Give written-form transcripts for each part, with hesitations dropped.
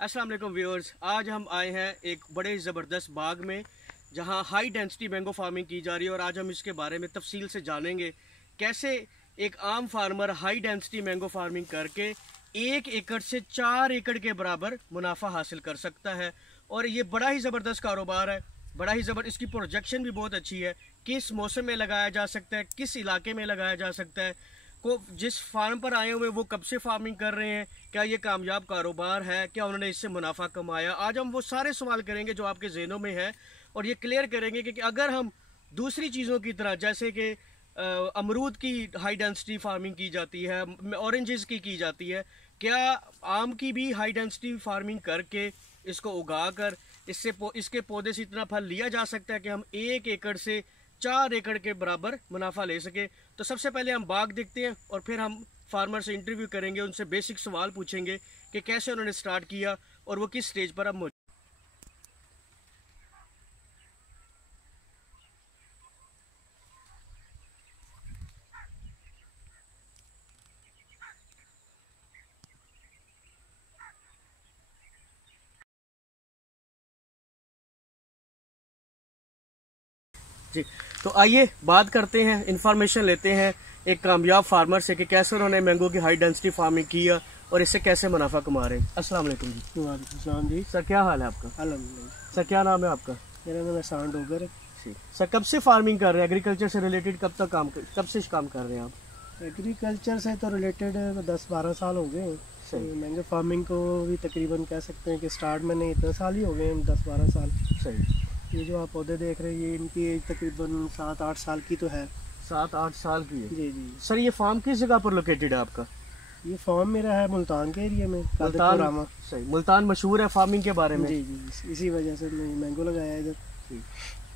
अस्सलाम वालेकुम व्यूअर्स, आज हम आए हैं एक बड़े ज़बरदस्त बाग में जहां हाई डेंसिटी मैंगो फार्मिंग की जा रही है और आज हम इसके बारे में तफसील से जानेंगे कैसे एक आम farmer high density mango farming करके 1 एकड़ से 4 एकड़ के बराबर मुनाफा हासिल कर सकता है। और ये बड़ा ही ज़बरदस्त कारोबार है, बड़ा ही इसकी प्रोजेक्शन भी बहुत अच्छी है। किस मौसम में लगाया जा सकता है, किस इलाके में लगाया जा सकता है, को जिस फार्म पर आए हुए वो कब से फार्मिंग कर रहे हैं, क्या ये कामयाब कारोबार है, क्या उन्होंने इससे मुनाफा कमाया। आज हम वो सारे सवाल करेंगे जो आपके जहनों में है और ये क्लियर करेंगे कि अगर हम दूसरी चीज़ों की तरह जैसे कि अमरूद की हाई डेंसिटी फार्मिंग की जाती है, ऑरेंजेस की जाती है, क्या आम की भी हाई डेंसिटी फार्मिंग करके इसको उगा कर इसके पौधे से इतना फल लिया जा सकता है कि हम 1 एकड़ से 4 एकड़ के बराबर मुनाफा ले सके। तो सबसे पहले हम बाग देखते हैं और फिर हम फार्मर से इंटरव्यू करेंगे, उनसे बेसिक सवाल पूछेंगे कि कैसे उन्होंने स्टार्ट किया और वो किस स्टेज पर अब मौजूद। जी, तो आइए बात करते हैं, इंफॉर्मेशन लेते हैं एक कामयाब फार्मर से कि कैसे उन्होंने मैंगो की हाई डेंसिटी फार्मिंग किया और इससे कैसे मुनाफा कमा रहे हैं। अस्सलाम वालेकुम जी। वालेकुम जी। सर क्या हाल है आपका? अल्हम्दुलिल्लाह। सर क्या नाम है आपका? मेरा नाम एहसान डोगर है। सर कब से फार्मिंग कर रहे हैं, एग्रीकल्चर से रिलेटेड कब से काम कर रहे हैं आप? एग्रीकल्चर से तो रिलेटेड 10-12 साल हो गए हैं। सही। मैंगो फार्मिंग को भी तकरीबन कह सकते हैं कि स्टार्ट में नहीं, इतने साल ही हो गए हैं, 10-12 साल। सही। ये जो आप पौधे देख रहे हैं ये इनकी एज तकरीबन 7-8 साल की तो है। 7-8 साल की है? जी जी। सर ये फार्म किस जगह पर लोकेटेड है आपका? ये फार्म मेरा है मुल्तान के एरिया में, मुल्तान। सही। मुल्तान मशहूर है फार्मिंग के बारे में। जी जी, इसी वजह से मैं मैंगो लगाया है इधर।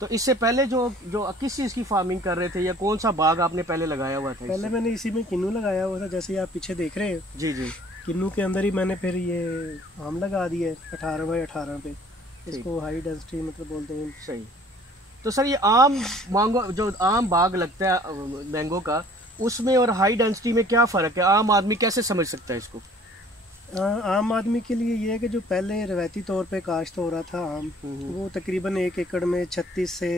तो इससे पहले जो जो किस चीज़ की फार्मिंग कर रहे थे या कौन सा बाग आपने पहले लगाया हुआ था? पहले मैंने इसी में किन्नू लगाया हुआ था, जैसे आप पीछे देख रहे हैं। जी जी। किन्नू के अंदर ही मैंने फिर ये आम लगा दिया 18x18 पे, इसको हाई डेंसिटी मतलब बोलते हैं। सही। तो सर ये आम मैंगो जो आम बाग लगता है मैंगो का, उसमें और हाई डेंसिटी में क्या फ़र्क है? आम आदमी कैसे समझ सकता है इसको? आम आदमी के लिए ये है कि जो पहले रवायती तौर पे काश्त हो रहा था आम, वो तकरीबन 1 एकड़ में 36 से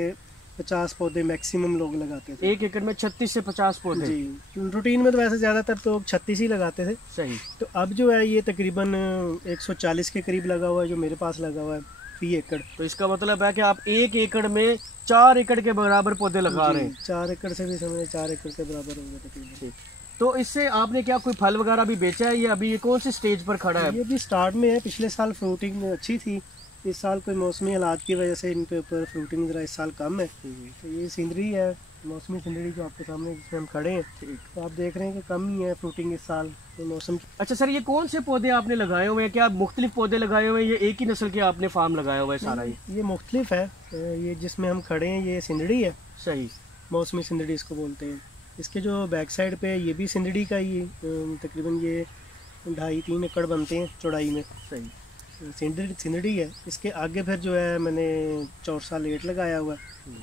50 पौधे मैक्सिमम लोग लगाते थे। 1 एकड़ में 36 से 50 पौधे? जी, रूटीन में तो वैसे ज़्यादातर तो 36 ही लगाते थे। सही। तो अब जो है ये तकरीबन 140 के करीब लगा हुआ है, जो मेरे पास लगा हुआ है फी एकड़। तो इसका मतलब है कि आप 1 एकड़ में 4 एकड़ के बराबर पौधे लगा रहे हैं। 4 एकड़ से भी समझे 4 एकड़ के बराबर होगा तकरीबन। तो इससे आपने क्या कोई फल वगैरह भी बेचा है या अभी ये कौन सी स्टेज पर खड़ा है? ये भी स्टार्ट में है। पिछले साल फ्रूटिंग अच्छी थी, इस साल कोई मौसमी हालात की वजह से इनके ऊपर फ्रूटिंग जरा इस साल कम है। तो ये सिंदरी है, मौसमी सिंदरी जो आपके सामने जिसमें हम खड़े हैं, तो आप देख रहे हैं कि कम ही है फ्रूटिंग इस साल तो मौसम। अच्छा सर, ये कौन से पौधे आपने लगाए हुए हैं? क्या मुख्तलिफ पौधे लगाए हुए हैं, ये एक ही नस्ल के आपने फार्म लगाया हुआ है सारा? ये मुख्तलिफ है। ये जिसमें हम खड़े हैं ये सिंदड़ी है। सही। मौसमी सिंदड़ी इसको बोलते हैं। इसके जो बैक साइड पे ये भी सिंदड़ी का ही तकरीबन ये 2.5-3 एकड़ बनते हैं चौड़ाई में। सही। सिंदड़ी है। इसके आगे फिर जो है मैंने चौरसा लेट लगाया हुआ है,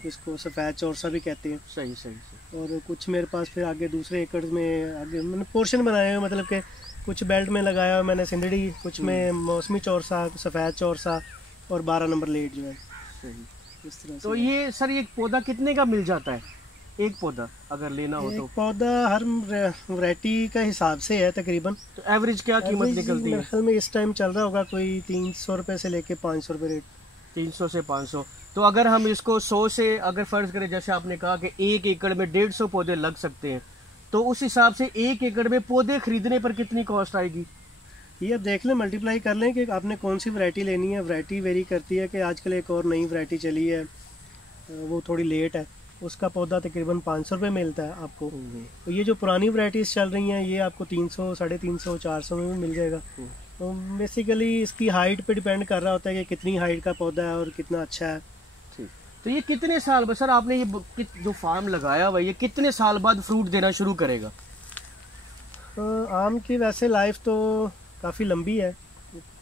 इसको सफ़ेद चौरसा भी कहते हैं। सही सही। और कुछ मेरे पास फिर आगे दूसरे एकड़ में आगे मैंने पोर्शन बनाए हुए, मतलब कि कुछ बेल्ट में लगाया हुआ मैंने सिंदड़ी, कुछ में मौसमी चौरसा, सफ़ेद चौरसा और 12 नंबर लेट जो है। सही। इस तरह तो से। ये सर एक पौधा कितने का मिल जाता है, एक पौधा अगर लेना हो तो? एक पौधा हर वैरायटी का हिसाब से है तकरीबन। तो एवरेज क्या कीमत निकलती है? मेरे में इस टाइम चल रहा होगा कोई 300 रुपये से लेके 500 रुपये रेट। 300 से 500। तो अगर हम इसको 100 से अगर फर्ज करें, जैसे आपने कहा कि 1 एकड़ में 150 पौधे लग सकते हैं, तो उस हिसाब से 1 एकड़ में पौधे खरीदने पर कितनी कॉस्ट आएगी? ये अब देख लें, मल्टीप्लाई कर लें कि आपने कौन सी वैरायटी लेनी है। वैरायटी वेरी करती है कि आजकल एक और नई वैरायटी चली है, वो थोड़ी लेट है, उसका पौधा तकरीबन 500 रुपये मिलता है आपको। तो ये जो पुरानी वैरायटीज़ चल रही हैं ये आपको 300, 350, 400 में भी मिल जाएगा। तो बेसिकली इसकी हाइट पे डिपेंड कर रहा होता है कि कितनी हाइट का पौधा है और कितना अच्छा है। ठीक। तो ये कितने साल बाद सर आपने ये जो फार्म लगाया हुआ है, ये कितने साल बाद फ्रूट देना शुरू करेगा? आम की वैसे लाइफ तो काफ़ी लंबी है,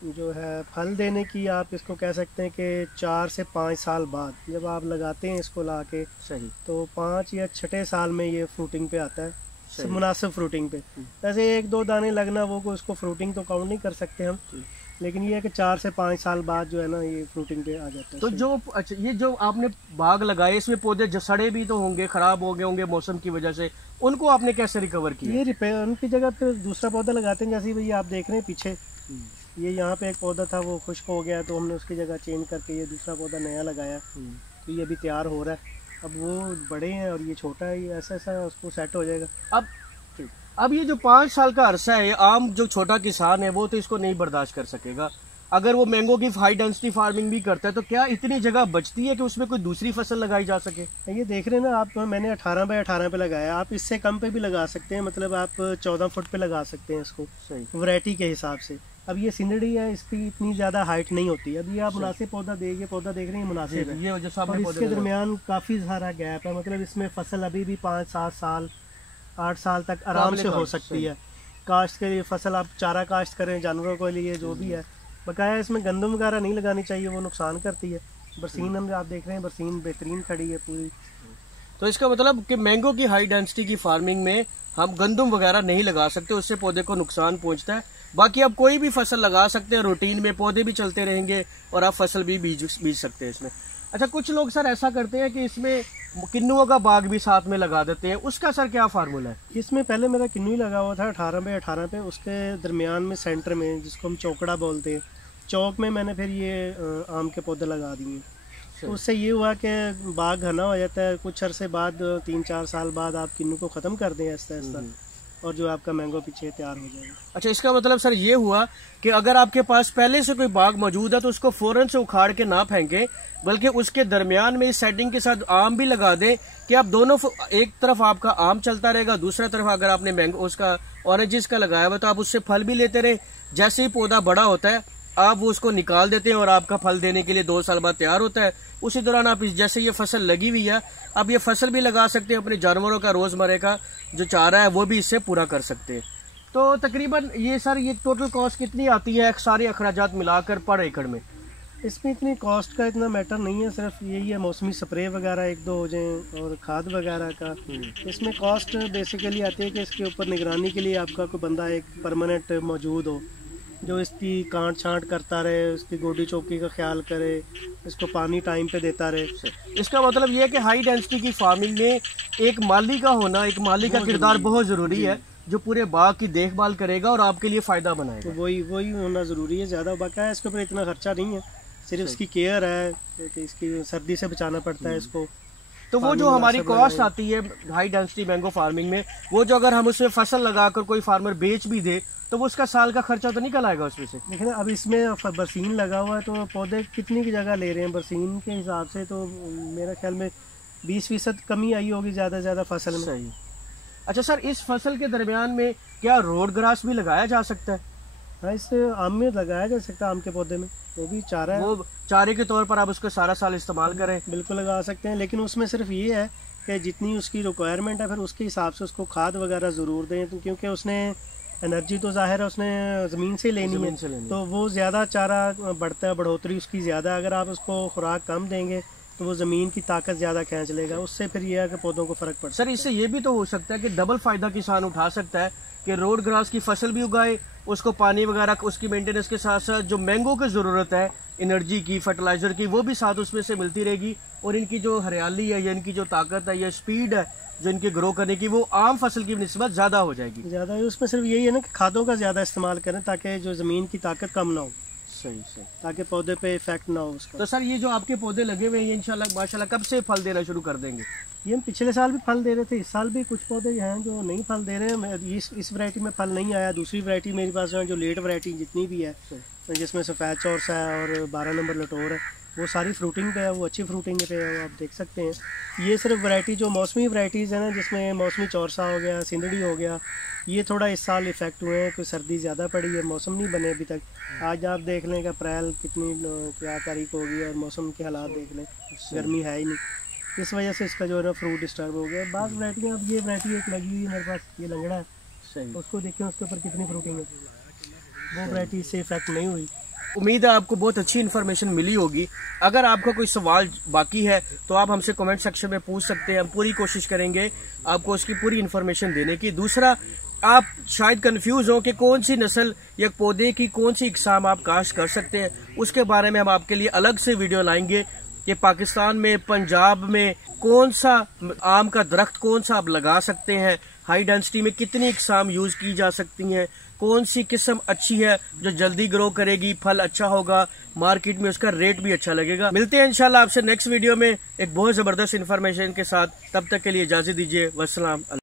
जो है फल देने की आप इसको कह सकते हैं कि 4 से 5 साल बाद जब आप लगाते हैं इसको ला के। सही। तो 5 या 6 साल में ये फ्रूटिंग पे आता है, मुनासिब फ्रूटिंग पे। वैसे 1-2 दाने लगना वो को इसको फ्रूटिंग तो काउंट नहीं कर सकते हम, लेकिन ये है कि 4 से 5 साल बाद जो है ना ये फ्रूटिंग पे आ जाता है। तो जो अच्छा, ये जो आपने बाग लगाए इसमें पौधे जो सड़े भी तो होंगे, खराब हो गए होंगे मौसम की वजह से, उनको आपने कैसे रिकवर किया? ये रिपेयर उनकी जगह फिर दूसरा पौधा लगाते हैं, जैसे भाई आप देख रहे हैं पीछे ये यहाँ पे एक पौधा था वो खुश्क हो गया तो हमने उसकी जगह चेंज करके ये दूसरा पौधा नया लगाया। तो ये अभी तैयार हो रहा है, अब वो बड़े हैं और ये छोटा है, ये ऐसा ऐसा उसको सेट हो जाएगा। अब ये जो 5 साल का अरसा है, आम जो छोटा किसान है वो तो इसको नहीं बर्दाश्त कर सकेगा। अगर वो मैंगो की हाई डेंसिटी फार्मिंग भी करता है तो क्या इतनी जगह बचती है कि उसमें कोई दूसरी फसल लगाई जा सके? ये देख रहे हैं ना आप, मैंने 18 बाय 18 पे लगाया, आप इससे कम पे भी लगा सकते हैं, मतलब आप 14 फुट पे लगा सकते हैं इसको सही वैरायटी के हिसाब से। अब ये सिंदड़ी है, इसकी इतनी ज्यादा हाइट नहीं होती। अब ये आप मुनासिब पौधा देख देख रहे हैं, मुनासिब है। ये जो सामने और इसके दरमियान काफी सारा गैप है, मतलब इसमें फसल अभी भी 5-7 साल 8 साल तक आराम से हो सकती है। काश्त के लिए फसल आप चारा काश्त करें जानवरों के लिए जो भी है, बकाया इसमें गंदम वगैरह नहीं लगानी चाहिए, वो नुकसान करती है। बरसीन हम आप देख रहे हैं, बरसीन बेहतरीन खड़ी है पूरी। तो इसका मतलब कि मैंगो की हाई डेंसिटी की फार्मिंग में हम गंदम वगैरह नहीं लगा सकते, उससे पौधे को नुकसान पहुंचता है। बाकी आप कोई भी फसल लगा सकते हैं रूटीन में, पौधे भी चलते रहेंगे और आप फसल भी बीज सकते हैं इसमें। अच्छा, कुछ लोग सर ऐसा करते हैं कि इसमें किन्नुओं का बाग भी साथ में लगा देते हैं, उसका सर क्या फार्मूला है? इसमें पहले मेरा किन्नू ही लगा हुआ था 18 बाय 18 पे, उसके दरमियान में सेंटर में जिसको हम चौकड़ा बोलते हैं, चौक में मैंने फिर ये आम के पौधे लगा दिए। तो उससे ये हुआ कि बाग घना हो जाता है, कुछ अरसे बाद 3-4 साल बाद आप किन्नू को ख़त्म कर दें आहिस्ता आहिस्ता, और जो आपका मैंगो पीछे तैयार हो जाएगा। अच्छा, इसका मतलब सर ये हुआ कि अगर आपके पास पहले से कोई बाग मौजूद है तो उसको फौरन से उखाड़ के ना फेंकें, बल्कि उसके दरमियान में इस सेटिंग के साथ आम भी लगा दें कि आप दोनों, एक तरफ आपका आम चलता रहेगा, दूसरा तरफ अगर आपने मैंगो उसका ऑरेंजेस का लगाया हुआ तो आप उससे फल भी लेते रहे। जैसे ही पौधा बड़ा होता है आप वो उसको निकाल देते हैं और आपका फल देने के लिए 2 साल बाद तैयार होता है। उसी दौरान आप जैसे ये फसल लगी हुई है, आप ये फसल भी लगा सकते हैं, अपने जानवरों का रोजमर्रा का जो चारा है वो भी इससे पूरा कर सकते हैं। तो तकरीबन ये सर ये टोटल कॉस्ट कितनी आती है सारे अखराजात मिलाकर पर एकड़ में? इसमें इतनी कॉस्ट का इतना मैटर नहीं है, सिर्फ यही है मौसमी स्प्रे वगैरह 1-2 हो जाएं और खाद वगैरह का। इसमें कॉस्ट बेसिकली आती है कि इसके ऊपर निगरानी के लिए आपका कोई बंदा एक परमानेंट मौजूद हो जो इसकी काट छांट करता रहे, उसकी गोडी चौकी का ख्याल करे, इसको पानी टाइम पे देता रहे। इसका मतलब ये है कि हाई डेंसिटी की फार्मिंग में एक माली का होना, एक माली का किरदार बहुत जरूरी है जो पूरे बाग की देखभाल करेगा और आपके लिए फायदा बनाएगा। तो वही होना जरूरी है, ज्यादा बकाया इसके ऊपर इतना खर्चा नहीं है, सिर्फ इसकी केयर है कि इसकी सर्दी से बचाना पड़ता है इसको। तो वो जो हमारी कॉस्ट आती है हाई डेंसिटी मैंगो फार्मिंग में, वो जो अगर हम उसमें फसल लगाकर कोई फार्मर बेच भी दे तो वो उसका साल का खर्चा तो निकल आएगा उसमें से। देखिए अब इसमें बरसीन लगा हुआ है तो पौधे कितनी की जगह ले रहे हैं बरसीन के हिसाब से, तो मेरे ख्याल में 20% कमी आई होगी ज़्यादा से ज़्यादा फसल में। सही। अच्छा सर, इस फसल के दरमियान में क्या रोड ग्रास भी लगाया जा सकता है? हाँ, इस आम में लगाया जा सकता है, आम के पौधे में वो भी चारा है, वो चारे के तौर पर आप उसको सारा साल इस्तेमाल करें। बिल्कुल लगा सकते हैं, लेकिन उसमें सिर्फ ये है कि जितनी उसकी रिक्वायरमेंट है फिर उसके हिसाब से उसको खाद वगैरह ज़रूर दें, क्योंकि उसने एनर्जी तो जाहिर है उसने ज़मीन से लेनी है, तो वो ज़्यादा चारा बढ़ता है, बढ़ोतरी उसकी ज़्यादा। अगर आप उसको खुराक कम देंगे तो वो ज़मीन की ताकत ज़्यादा खींच लेगा, उससे फिर यह है कि पौधों को फ़र्क पड़ता है। सर, इससे ये भी तो हो सकता है कि डबल फ़ायदा किसान उठा सकता है कि रोड ग्रास की फसल भी उगाए, उसको पानी वगैरह उसकी मेंटेनेंस के साथ साथ जो मैंगो की ज़रूरत है एनर्जी की, फर्टिलाइज़र की, वो भी साथ उसमें से मिलती रहेगी और इनकी जो हरियाली है या इनकी जो ताकत है या स्पीड है जो इनके ग्रो करने की, वो आम फसल की निस्बत ज़्यादा हो जाएगी। ज़्यादा है उसमें सिर्फ यही है ना कि खादों का ज़्यादा इस्तेमाल करें ताकि जो ज़मीन की ताकत कम ना हो। सही, ताकि पौधे पे इफेक्ट ना हो उसका। तो सर, ये जो आपके पौधे लगे हुए हैं इंशाल्लाह माशाल्लाह कब से फल देना शुरू कर देंगे? ये हम पिछले साल भी फल दे रहे थे, इस साल भी कुछ पौधे हैं जो नहीं फल दे रहे हैं। इस वैरायटी में फल नहीं आया, दूसरी वैरायटी मेरे पास है जो लेट वैरायटी जितनी भी है, जिसमें सफ़ेद चौरसा है और 12 नंबर लटोर है, वो सारी फ्रूटिंग पे है, वो अच्छी फ्रूटिंग पे है, वो आप देख सकते हैं। ये सिर्फ वैरायटी जो मौसमी वैरायटीज़ है ना, जिसमें मौसमी चौरसा हो गया, सिंदड़ी हो गया, ये थोड़ा इस साल इफेक्ट हुए हैं, कोई सर्दी ज़्यादा पड़ी है, मौसम नहीं बने अभी तक। आज आप देख लें कि अप्रैल कितनी क्या तारीख होगी और मौसम के हालात देख लें, गर्मी है ही नहीं, इस वजह से इसका जो है ना फ्रूट डिस्टर्ब हो गया। बाकी वैरायटियाँ, अब ये वैरायटी एक लगी हुई है मेरे पास, ये लंगड़ा है, सही, उसको देखें उसके ऊपर कितनी फ्रूटिंग है, वो वैरायटी से इफेक्ट नहीं हुई। उम्मीद है आपको बहुत अच्छी इन्फॉर्मेशन मिली होगी। अगर आपका कोई सवाल बाकी है तो आप हमसे कमेंट सेक्शन में पूछ सकते हैं, हम पूरी कोशिश करेंगे आपको उसकी पूरी इन्फॉर्मेशन देने की। दूसरा, आप शायद कंफ्यूज हो कि कौन सी नस्ल या पौधे की कौन सी इकसाम आप काश्त कर सकते हैं, उसके बारे में हम आपके लिए अलग से वीडियो लाएंगे कि पाकिस्तान में, पंजाब में कौन सा आम का दरख्त कौन सा आप लगा सकते हैं, हाई डेंसिटी में कितनी इकसाम यूज की जा सकती हैं, कौन सी किस्म अच्छी है जो जल्दी ग्रो करेगी, फल अच्छा होगा, मार्केट में उसका रेट भी अच्छा लगेगा। मिलते हैं इंशाल्लाह आपसे नेक्स्ट वीडियो में एक बहुत जबरदस्त इन्फॉर्मेशन के साथ। तब तक के लिए इजाजत दीजिए। वस्सलाम।